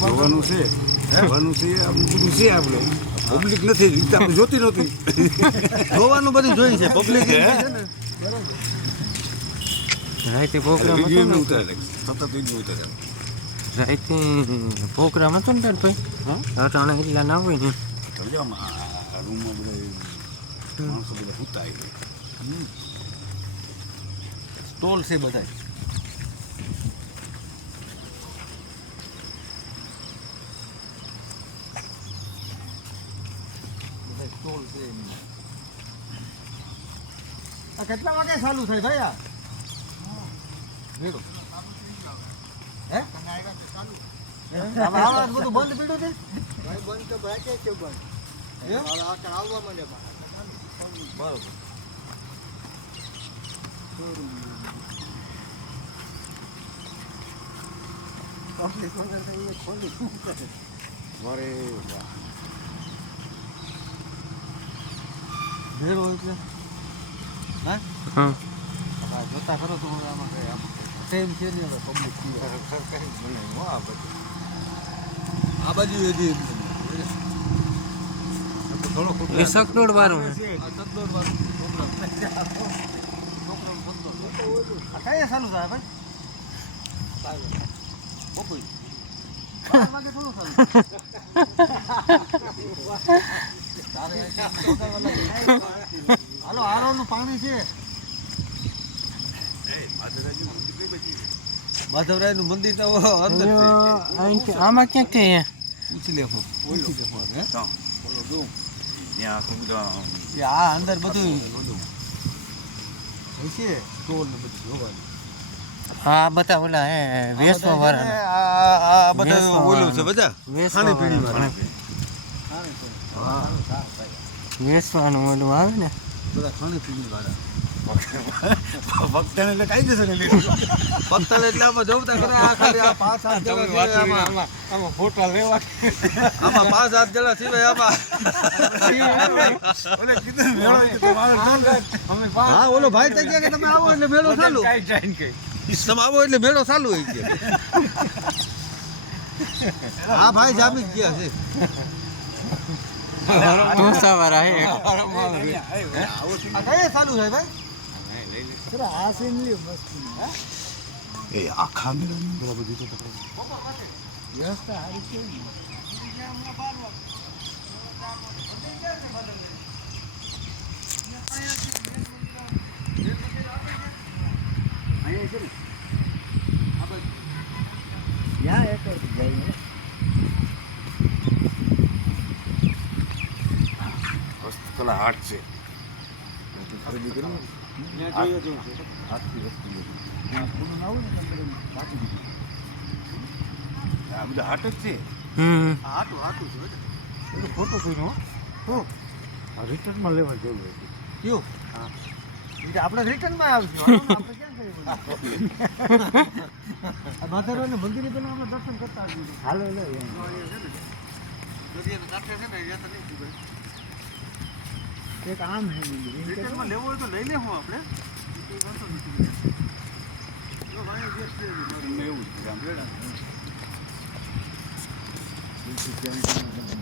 જોવાનું છે જોવાનું છે આમ બધું છે આપણે પબ્લિક નથી આપણે જોતી નહોતી જોવાનું બધું જોઈ છે પબ્લિક રાતે પ્રોગ્રામ હતો ને ઉતારે સતત વિડીયો ઉતારે રાતે પ્રોગ્રામ હતો ને તાર ભાઈ અટાણે એટલા ના હોય ને રૂમમાં બધા માણસો બધા સૂતા આવી સ્ટોલ છે બધા સ્ટોલ છે આ કેટલા વાગે ચાલુ થાય ભાઈ આ હે આવા બધું બંધ પીડ્યું છે ભાઈ બંધ તો રાખે છે બંધ એમ આવવા માંડે બરોબર ભેરો એટલે હા જોતા ખરો તો આમાં કઈ આમ સેમ છે ને પબ્લિક આ બાજુ એથી થોડો એ સકડોળ વાળું સકડોળ વાળું પ્રોગ્રામ કઈ ચાલુ થાય ભાઈ બપોર 12 વાગે થોડું ચાલુ હાલો આરોનું પાણી છે માધવરાયનું મંદિર તો અંદર છે આમાં ક્યાંક છે પૂછી લે ત્યાં આ અંદર બધું છે સ્ટોલ ને બધું જોવાનું હા બધા ઓલા હે વેસવા વાળા આ બધા ઓલું છે બધા ખાણી પીણી વાળા વેસવાનું ઓલું આવે ને બધા ખાણી પીણી વાળા ભક્તને એટલે કઈ દેશે ને લીધું ભક્તને એટલે આમાં જોતા કરે આ ખાલી આ 5-7 જણા છે આમાં ફોટા લેવા આમાં 5-7 જણા સિવાય આમાં ઓલે કીધું મેળો તો મારો અમે હા ઓલો ભાઈ તો કે તમે આવો એટલે મેળો ચાલુ કાઈ જાઈન કે તમે આવો એટલે મેળો ચાલુ હોય છે હા ભાઈ જામી ગયા છે ઢોસા વાળા હે આ કઈ ચાલુ છે ભાઈ આ સીન લ્યો મસ્ત એ આખા મેળાની બરાબર દીધો તો વ્યવસ્થા હારી છે હસ્તકલા હાટ છે ખરીદી કરી હાથથી વસ્તુ આ બધા હાટ જ છે હાટું છે ફોટો કર્યો શું રિટર્નમાં લેવા જેવું હતું કયું હા આપણે રિટર્નમાં આવશું આપણે ક્યાં કરીએ માધવરાયના મંદિરે પેલા આપણે દર્શન કરતા આવીએ હાલો લે એક આમ હે મંદિર રિટર્નમાં લેવો હોય તો લઈ લે હું આપણે એવું જ